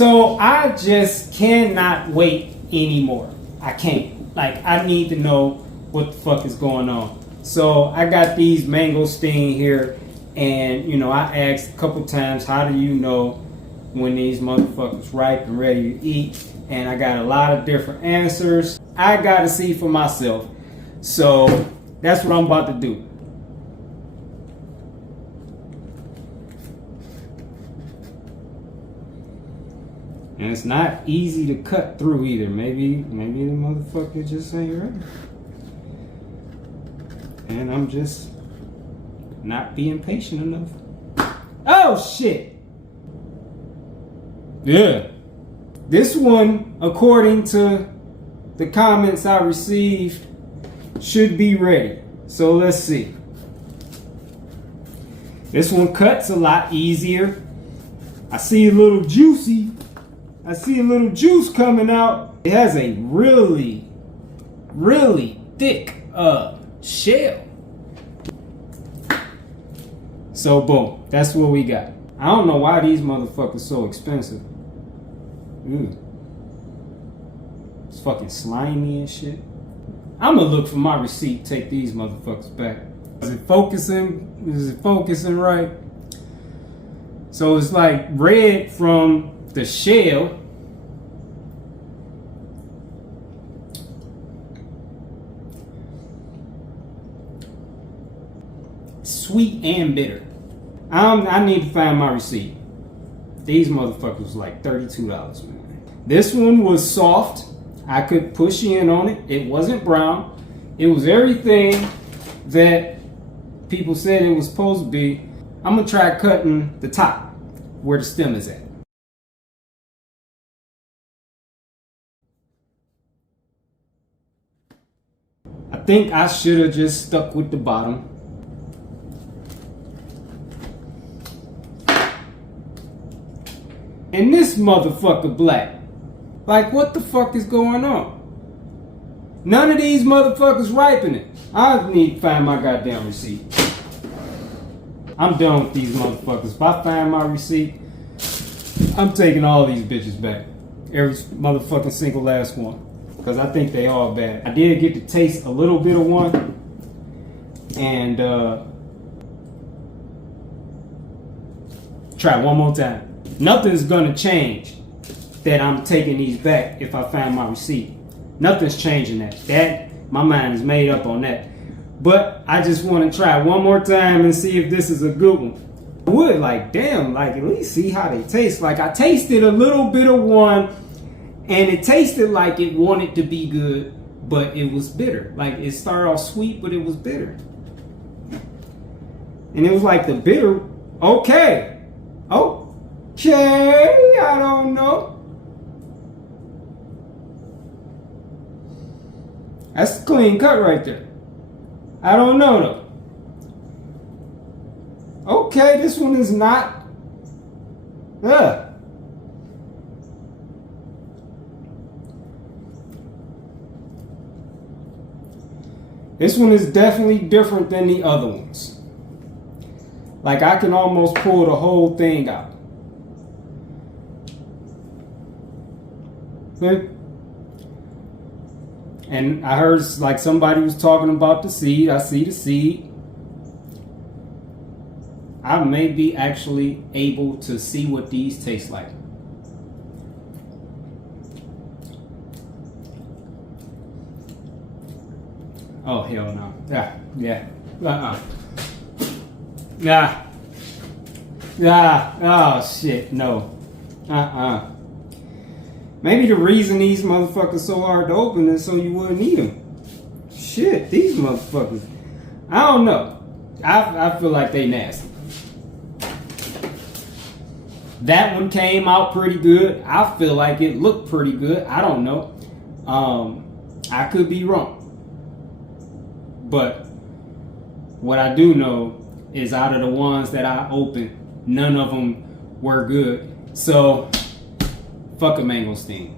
So I just cannot wait anymore. I can't. Like, I need to know what the fuck is going on. So I got these mangosteen here, and you know, I asked a couple times, how do you know when these motherfuckers ripe and ready to eat? And I got a lot of different answers. I got to see for myself. So that's what I'm about to do. And it's not easy to cut through either. Maybe the motherfucker just ain't right. And I'm just not being patient enough. Oh shit! Yeah. This one, according to the comments I received, should be ready. So let's see. This one cuts a lot easier. I see a little juicy. I see a little juice coming out. It has a really, really thick shell. So boom, that's what we got. I don't know why these motherfuckers so expensive. Ooh. It's fucking slimy and shit. I'm gonna look for my receipt, take these motherfuckers back. Is it focusing? Is it focusing right? So it's like red from the shell. Sweet and bitter. I need to find my receipt. These motherfuckers was like $32, man. This one was soft. I could push in on it. It wasn't brown. It was everything that people said it was supposed to be. I'm gonna try cutting the top where the stem is at. I think I should have just stuck with the bottom. And this motherfucker black. Like, what the fuck is going on? None of these motherfuckers ripening. I need to find my goddamn receipt. I'm done with these motherfuckers. If I find my receipt, I'm taking all these bitches back. Every motherfucking single last one. Because I think they all bad. I did get to taste a little bit of one. And try one more time. Nothing's gonna change that I'm taking these back if I find my receipt. Nothing's changing that. My mind is made up on that. But I just want to try one more time and see if this is a good one. I would, like, damn, like, at least see how they taste. Like, I tasted a little bit of one, and it tasted like it wanted to be good, but it was bitter. Like, it started off sweet, but it was bitter. And it was like the bitter, okay, I don't know. That's a clean cut right there. I don't know though. Okay, this one is not. This one is definitely different than the other ones. Like, I can almost pull the whole thing out. And I heard like somebody was talking about the seed. I see the seed. I may be actually able to see what these taste like. Oh, hell no. Oh shit, no. Maybe the reason these motherfuckers so hard to open is so you wouldn't eat them. Shit, these motherfuckers. I don't know. I feel like they nasty. That one came out pretty good. I feel like it looked pretty good. I don't know. I could be wrong. But what I do know is out of the ones that I opened, none of them were good. So fuck a mangosteen.